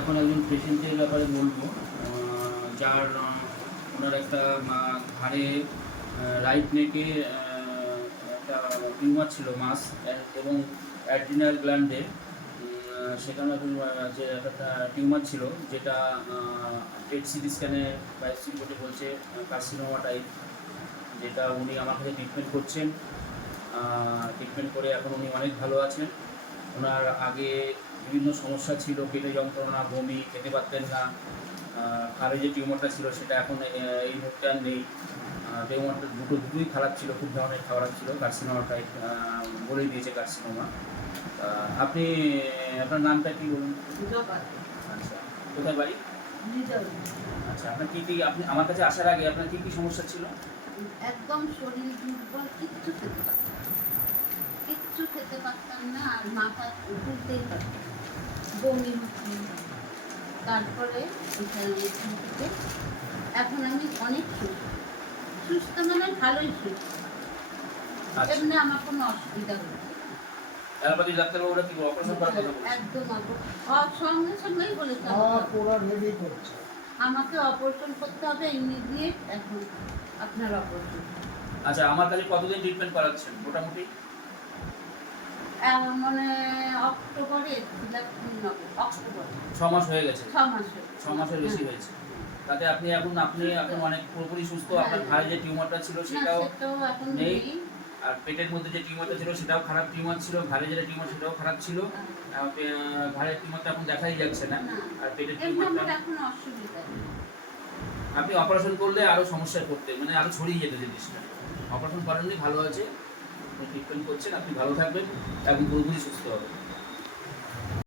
এখন একজন পেশেন্টের ব্যাপারে বলব। যার ওনার একটা ঘাড়ে রাইট নেকে একটা টিউমার ছিল মাস এবং অ্যাড্রিনাল গ্ল্যান্ডে সেখানে এখন যে একটা টিউমার ছিল, যেটা পেট সিটি স্ক্যানে বায়োপসি রিপোর্টে বলছে কার্সিনোমা টাইপ যেটা উনি আমার কাছে ট্রিটমেন্ট করছেন। ট্রিটমেন্ট করে এখন উনি অনেক ভালো আছেন। ওনার আগে বিভিন্ন সমস্যা ছিল পেটে যন্ত্রণা বমি খেতে পারতেন না আর যে টিউমারটা ছিল সেটা এখন এই মুহূর্তে আর নেই। টিউমারটা দুটো দুটোই খারাপ ছিল খুব ধরনের খারাপ ছিল কার্সিনোমা টাইপ বলেই দিয়েছে কার্সিনোমা। আপনি আপনার নামটা কি বলুন? আচ্ছা কোথায় বাড়ি? আচ্ছা আপনার কী কী আপনি আমার কাছে আসার আগে আপনার কী কী সমস্যা ছিল? একদম শরীর দুর্বল কিচ্ছু খেতে। কিচ্ছু খেতে পারতাম না আর মাথা উঠতেই পারতাম বমি হচ্ছে তারপরে এখানে এখান থেকে। এখন আমি অনেক সুস্থ। সুস্থ মানে ভালোই সুস্থ। আচ্ছা। এমনি আমার কোনো অসুবিধা হচ্ছে অ্যালোপ্যাথি ডাক্তারবাবুরা কি অপারেশন করার কথা বলছে একদম অপ- সঙ্গে সঙ্গেই বলেছে আমাকে। পুরো রেডি করছে। আমাকে অপারেশন করতে হবে ইমিডিয়েট এখন আপনার অপারেশন আচ্ছা আমার কাছে কতদিন ট্রিটমেন্ট করাচ্ছেন? মোটামুটি? মানে অক্টোবরে অক্টোবর। ছ মাস হয়ে গেছে। ছ মাসে ছ মাসের বেশি হয়েছে। তাতে আপনি এখন আপনি এখন অনেক পুরোপুরি সুস্থ। আপনার ঘাড়ে যে টিউমারটা ছিল সেটাও নেই। আর পেটের মধ্যে যে টিউমারটা ছিল সেটাও খারাপ টিউমার ছিল। ঘাড়ে যেটা টিউমার সেটাও খারাপ ছিল। পে- ঘাড়ের টিউমারটা এখন দেখাই যাচ্ছে না। আর পেটের টিউমারটা এখন অসুবিধা আপনি অপারেশন করলে আরও সমস্যায় পড়তে মানে আরও ছড়িয়ে যেত জিনিসটা। অপারেশন করেননি ভালো আছে। ট্রিটমেন্ট করছেন আপনি ভালো থাকবেন এবং পুরোপুরি সুস্থ হবেন।